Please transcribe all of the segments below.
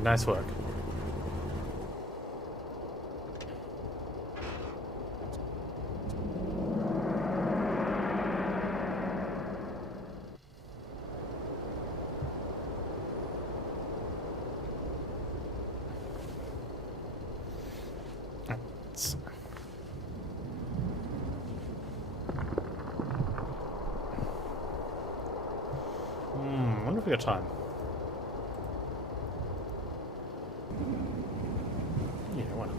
Definitely. Nice work. I wonder if we got time. Yeah, why not?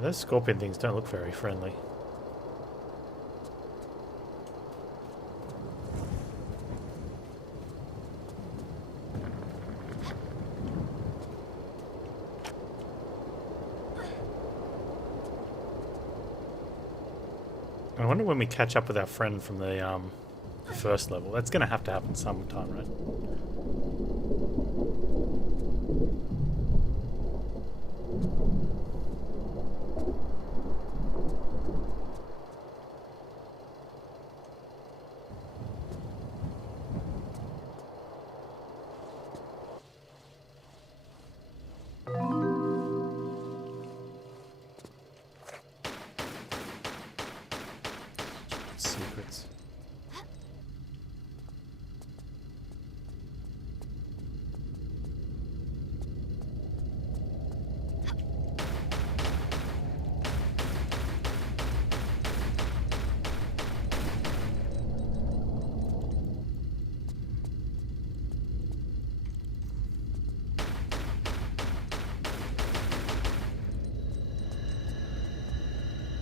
Those scorpion things don't look very friendly. I wonder when we catch up with our friend from the first level. That's going to have to happen sometime, right? Secrets.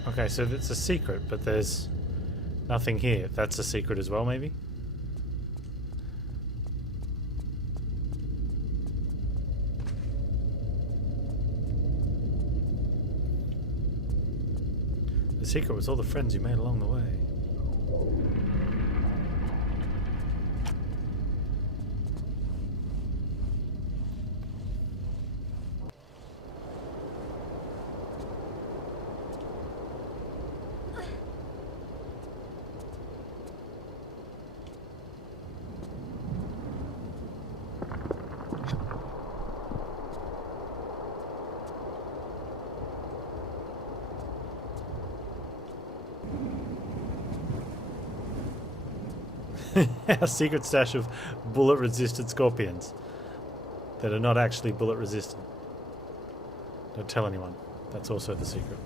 Okay, so that's a secret, but there's nothing here. That's a secret as well, maybe? The secret was all the friends you made along the way. A secret stash of bullet-resistant scorpions that are not actually bullet-resistant. Don't tell anyone. That's also the secret.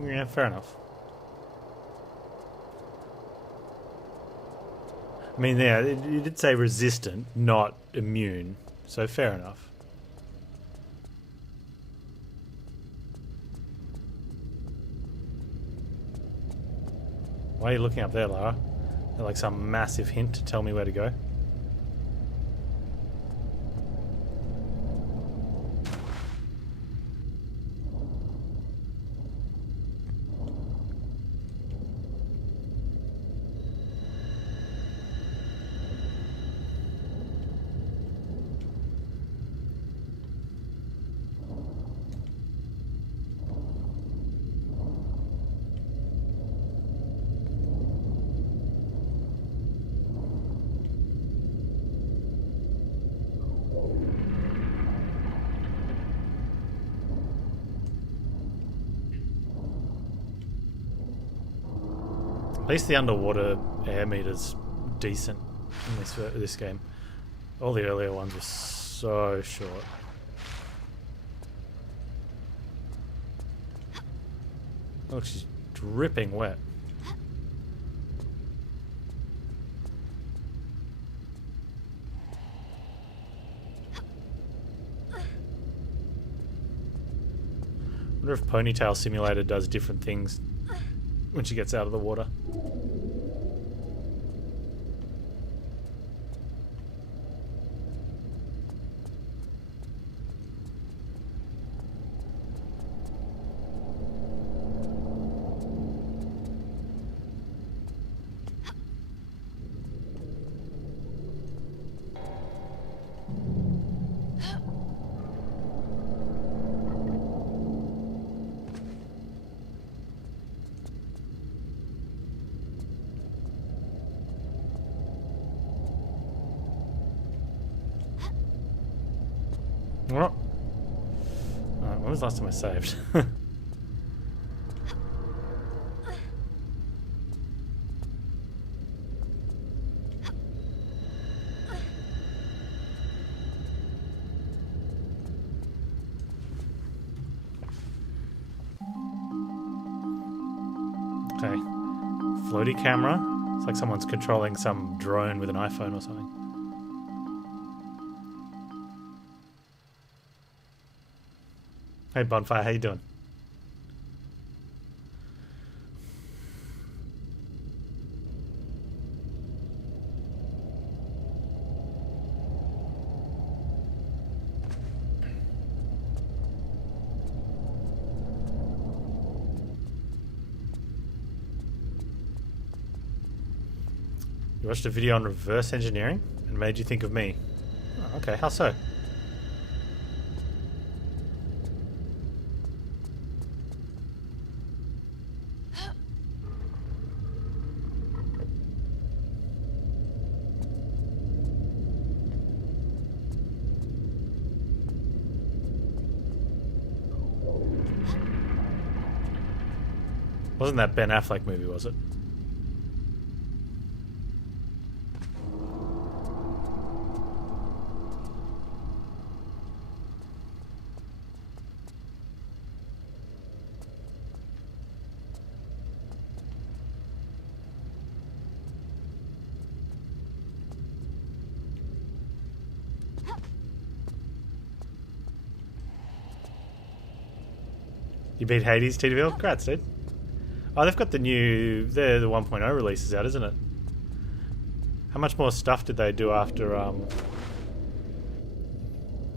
Yeah, fair enough. I mean, yeah, you did say resistant, not immune, so fair enough. Why are you looking up there, Lara? Is that like some massive hint to tell me where to go? At least the underwater air meter's decent in this game. All the earlier ones were so short. Look, she's dripping wet. I wonder if Ponytail Simulator does different things when she gets out of the water. Alright, when was the last time I saved? Okay. Floaty camera. It's like someone's controlling some drone with an iPhone or something. Hey Bonfire, how you doing? You watched a video on reverse engineering and made you think of me. Oh, okay, how so? Wasn't that Ben Affleck movie, was it? You beat Hades, TDVL? Congrats, dude. Oh, they've got the 1.0 releases out, isn't it? How much more stuff did they do after,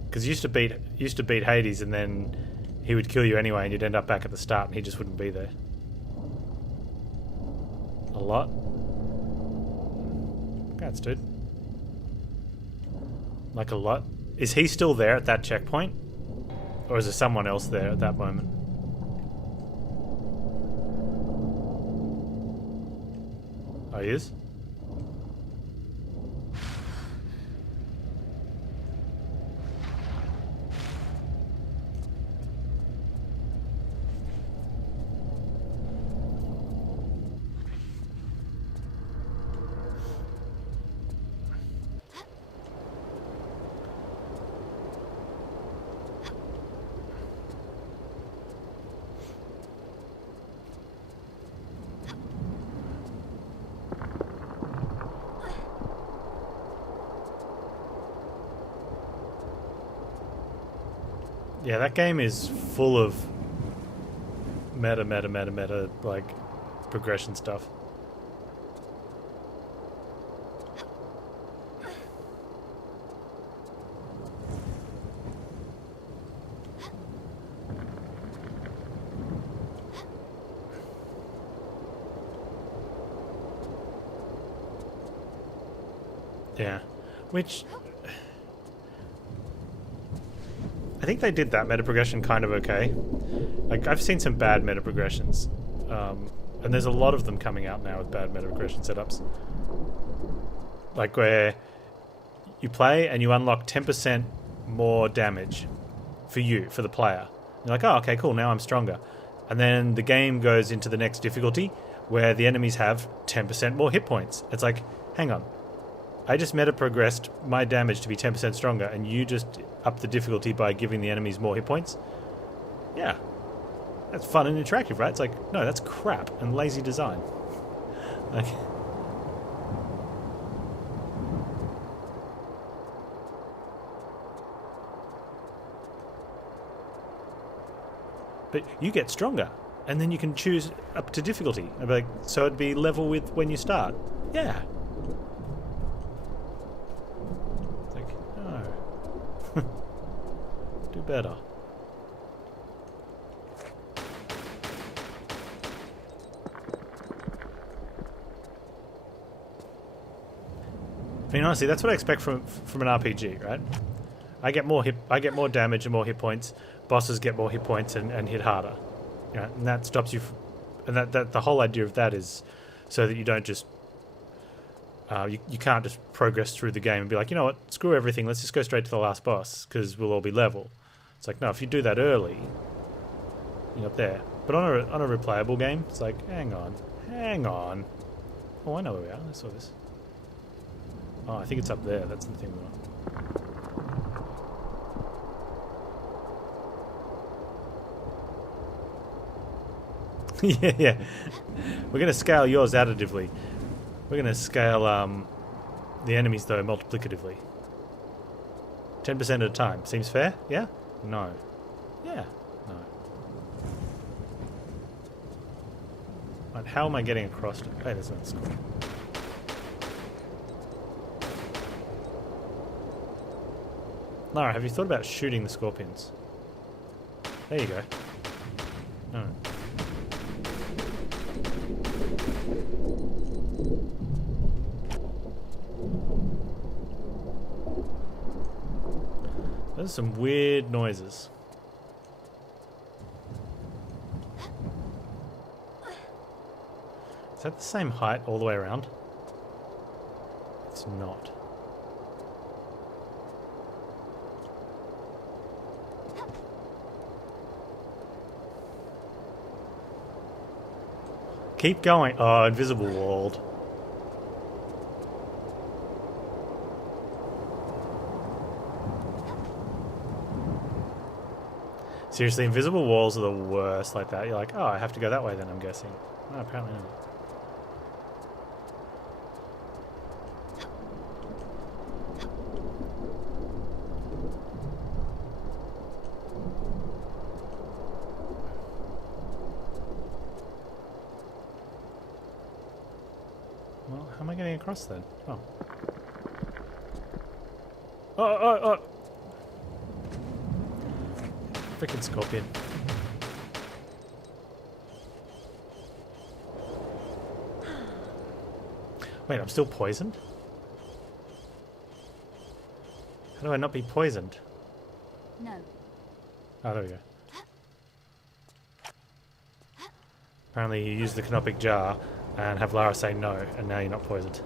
because you used to beat Hades and then he would kill you anyway and you'd end up back at the start and he just wouldn't be there. A lot? Congrats, dude. Like a lot? Is he still there at that checkpoint? Or is there someone else there at that moment? Oh, he is? Yeah, that game is full of meta, like, progression stuff. Yeah, which I think they did that meta progression kind of okay. Like, I've seen some bad meta progressions, and there's a lot of them coming out now with bad meta progression setups. Like where you play and you unlock 10% more damage for the player. You're like, oh, okay, cool, now I'm stronger. And then the game goes into the next difficulty where the enemies have 10% more hit points. It's like, hang on. I just meta progressed my damage to be 10% stronger, and you just upped the difficulty by giving the enemies more hit points? Yeah. That's fun and interactive, right? It's like, no, that's crap and lazy design. Like... But you get stronger, and then you can choose up to difficulty. I'd be like, so it'd be level with when you start. Yeah. It's like, no. Do better. I mean, honestly, that's what I expect from an RPG, right? I get more damage and more hit points. Bosses get more hit points and hit harder. You know, and that stops you from, and that the whole idea of that is so that you don't just you can't just progress through the game and be like, you know what, screw everything, let's just go straight to the last boss because we'll all be level. It's like, no, if you do that early, you're up there. But on a replayable game, it's like, hang on. Oh, I know where we are. I saw this. Oh, I think it's up there. That's the thing we want. yeah. We're going to scale yours additively. We're going to scale the enemies, though, multiplicatively. 10% at a time. Seems fair? Yeah? No. Yeah. No. Right, how am I getting across to... Hey, there's another score. Lara, have you thought about shooting the scorpions? There you go. No. Those are some weird noises. Is that the same height all the way around? It's not. Keep going. Oh, invisible walled. Seriously, invisible walls are the worst like that. You're like, oh, I have to go that way then, I'm guessing. No, apparently not. Well, how am I getting across then? Oh. Oh! Frickin' scorpion. Wait, I'm still poisoned? How do I not be poisoned? No. Oh, there we go. Apparently you use the canopic jar and have Lara say no, and now you're not poisoned.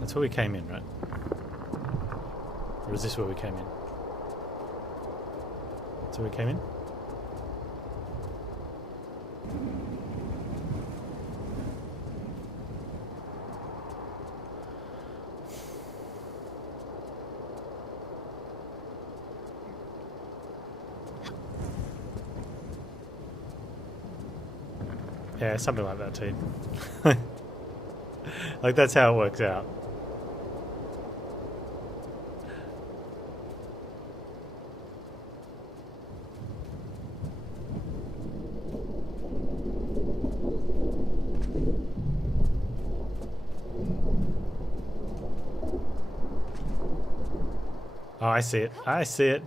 That's where we came in, right? Or is this where we came in? That's where we came in? Yeah, something like that too. Like that's how it works out. Oh, I see it. I see it.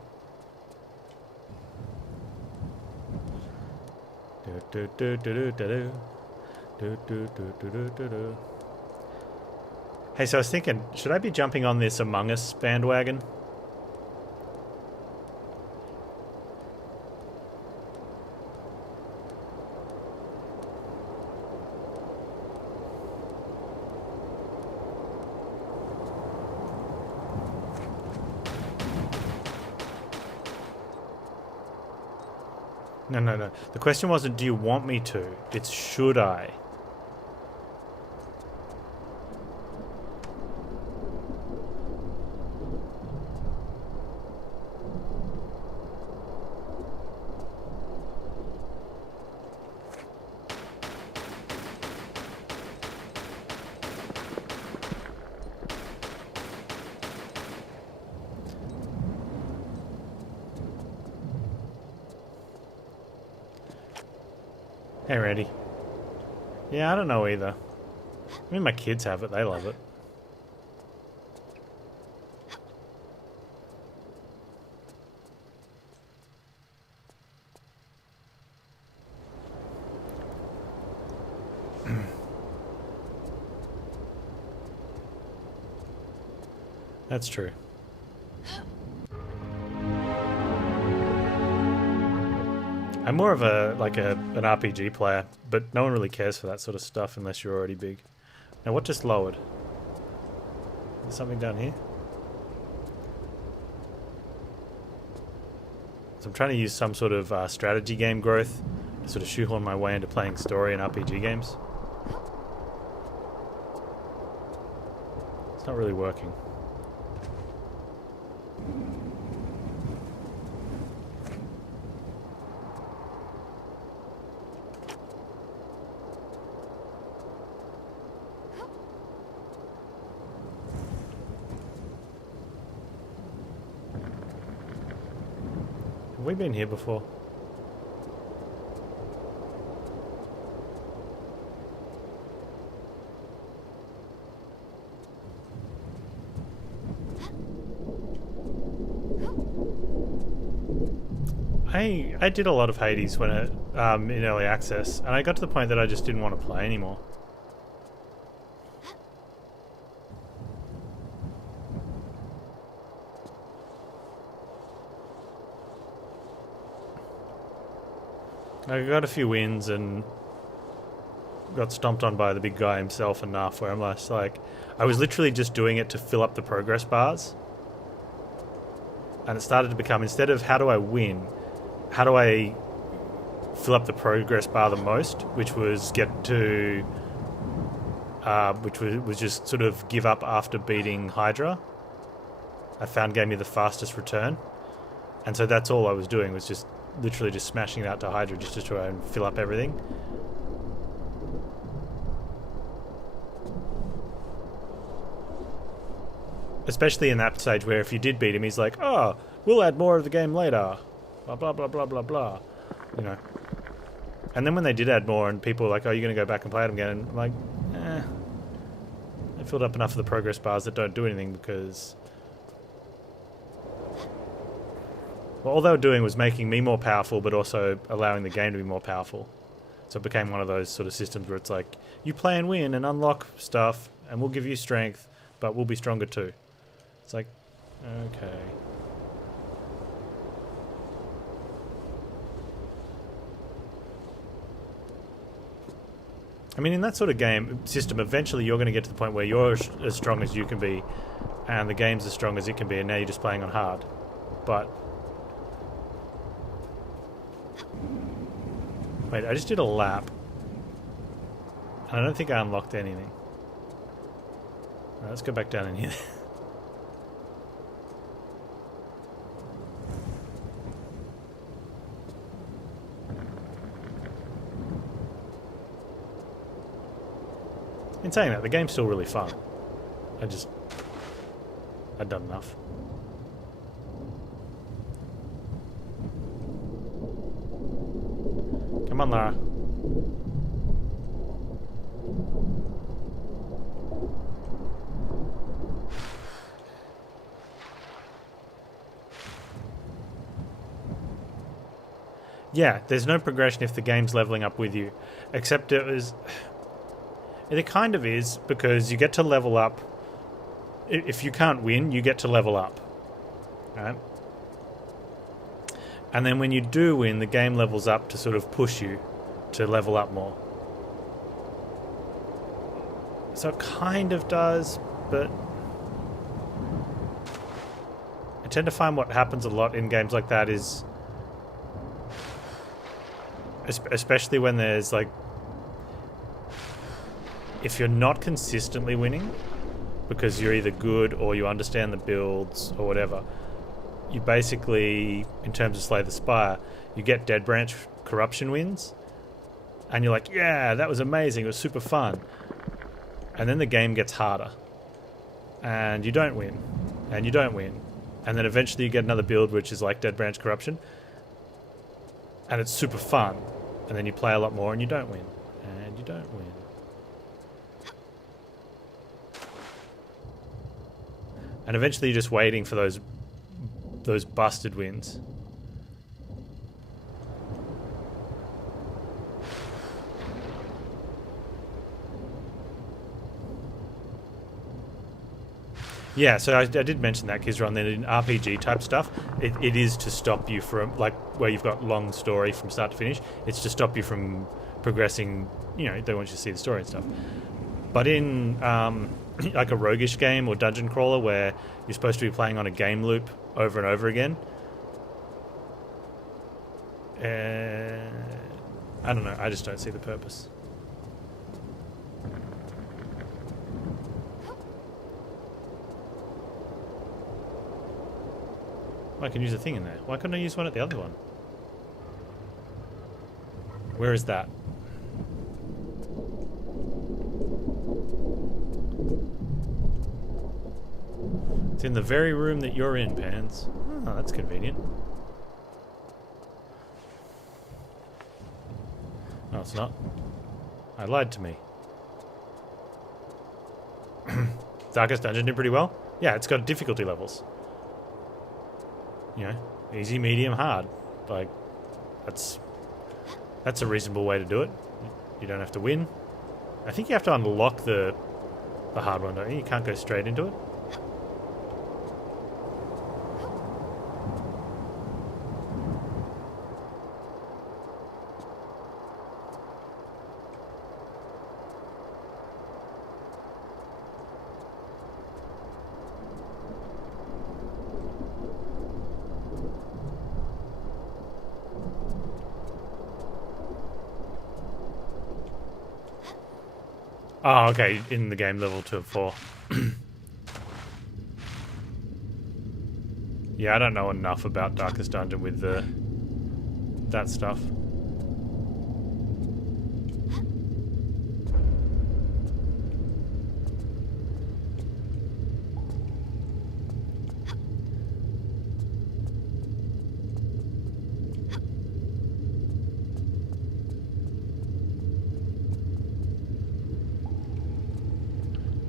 Hey, so I was thinking, should I be jumping on this Among Us bandwagon? No, no, no. The question wasn't, do you want me to? It's, should I? Hey, Randy. Yeah, I don't know either. I mean, my kids have it. They love it. That's true. I'm more of an RPG player, but no one really cares for that sort of stuff unless you're already big. Now, what just lowered? Is there something down here? So I'm trying to use some sort of strategy game growth to sort of shoehorn my way into playing story and RPG games. It's not really working. Have we been here before? I did a lot of Hades when it in early access, and I got to the point that I just didn't want to play anymore. I got a few wins and got stomped on by the big guy himself enough where I'm just like, I was literally just doing it to fill up the progress bars. And it started to become, instead of how do I win, how do I fill up the progress bar the most, which was get to, which was just sort of give up after beating Hydra. I found gave me the fastest return. And so that's all I was doing, was just literally just smashing it out to Hydra just to try and fill up everything. Especially in that stage where if you did beat him, he's like, oh, we'll add more of the game later. Blah, blah, blah, blah, blah, blah. You know. And then when they did add more and people were like, oh, you're going to go back and play it again. And I'm like, I filled up enough of the progress bars that don't do anything because... well, all they were doing was making me more powerful, but also allowing the game to be more powerful. So it became one of those sort of systems where it's like, you play and win and unlock stuff, and we'll give you strength, but we'll be stronger too. It's like, okay. I mean, in that sort of game system, eventually you're going to get to the point where you're as strong as you can be, and the game's as strong as it can be, and now you're just playing on hard. But... wait, I just did a lap. And I don't think I unlocked anything. Alright, let's go back down in here. In saying that, the game's still really fun. I'd done enough. Come on, Lara. Yeah, there's no progression if the game's leveling up with you. Except it kind of is, because you get to level up. If you can't win, you get to level up. Right? And then when you do win, the game levels up to sort of push you to level up more. So it kind of does, but I tend to find what happens a lot in games like that is especially when there's like, if you're not consistently winning because you're either good or you understand the builds or whatever, you basically, in terms of Slay the Spire, you get Dead Branch corruption wins, and you're like, yeah, that was amazing, it was super fun. And then the game gets harder, and you don't win, and you don't win, and then eventually you get another build which is like Dead Branch corruption, and it's super fun, and then you play a lot more and you don't win, and you don't win. And eventually you're just waiting for those busted wins. Yeah, so I did mention that, Kizron, that in RPG type stuff, it is to stop you from, like, where you've got long story from start to finish, it's to stop you from progressing, you know, they want you to see the story and stuff. But in, like a roguish game or dungeon crawler where you're supposed to be playing on a game loop over and over again, I don't know, I just don't see the purpose. I can use a thing in there. Why couldn't I use one at the other one? Where is that? It's in the very room that you're in, Panz. Oh, that's convenient. No, it's not. I lied to me. Darkest Dungeon did pretty well. Yeah, it's got difficulty levels. You know, easy, medium, hard. Like, that's a reasonable way to do it. You don't have to win. I think you have to unlock the hard one, don't you? You can't go straight into it. Oh, okay, in the game level 2 of 4. Yeah, I don't know enough about Darkest Dungeon with that stuff.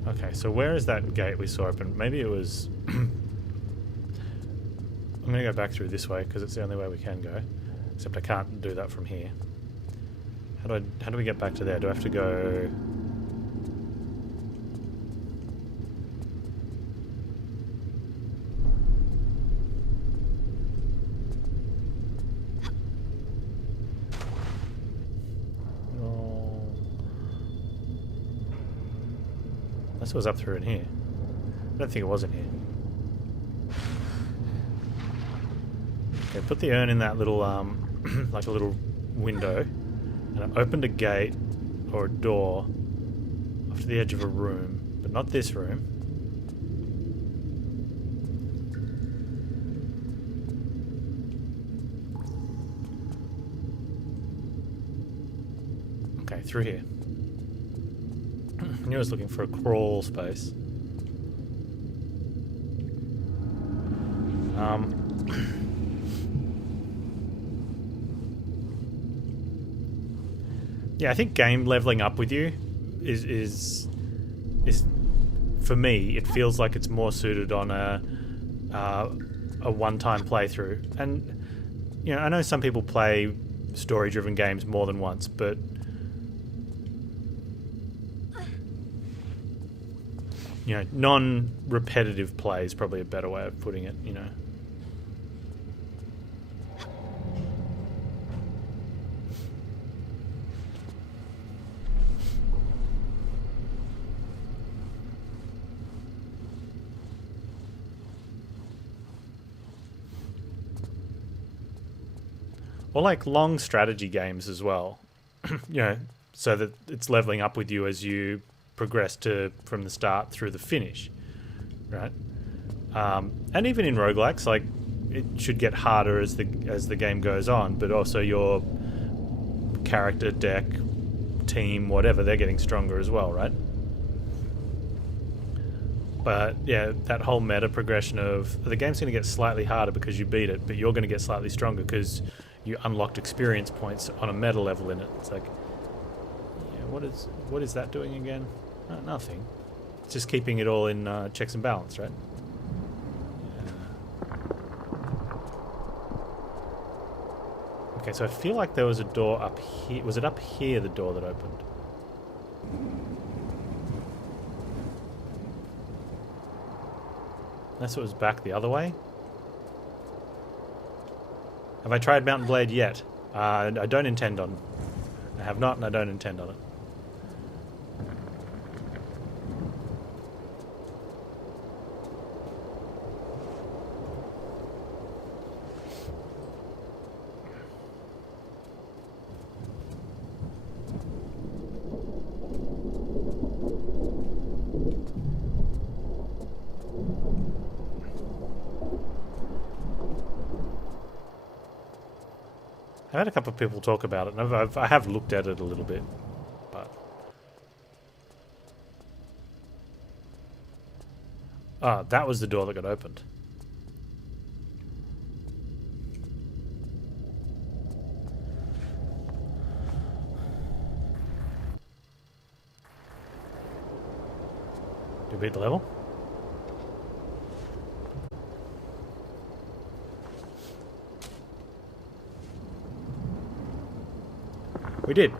Okay, so where is that gate we saw open? Maybe it was... I'm going to go back through this way because it's the only way we can go. Except I can't do that from here. How do we get back to there? Do I have to go... Unless it was up through in here. I don't think it was in here. Okay, put the urn in that little, like a little window. And I opened a gate or a door off to the edge of a room. But not this room. Okay, through here. I knew I was looking for a crawl space. Yeah, I think game leveling up with you is for me, it feels like it's more suited on a one-time playthrough. And you know, I know some people play story-driven games more than once, but you know, non-repetitive play is probably a better way of putting it, you know. Or like long strategy games as well. You know, so that it's leveling up with you as you progress from the start through the finish, right? And even in roguelikes, like it should get harder as the game goes on, but also your character, deck, team, whatever, they're getting stronger as well, right? But yeah, that whole meta progression of the game's going to get slightly harder because you beat it, but you're going to get slightly stronger because you unlocked experience points on a meta level in it. It's like, yeah, what is that doing again? Nothing. It's just keeping it all in checks and balance, right? Okay, so I feel like there was a door up here. Was it up here, the door that opened? Unless it was back the other way. Have I tried Mountain Blade yet? I don't intend on. I have not, and I don't intend on it. I've had a couple of people talk about it, and I have looked at it a little bit, but... Ah, that was the door that got opened. Did we beat the level? We did.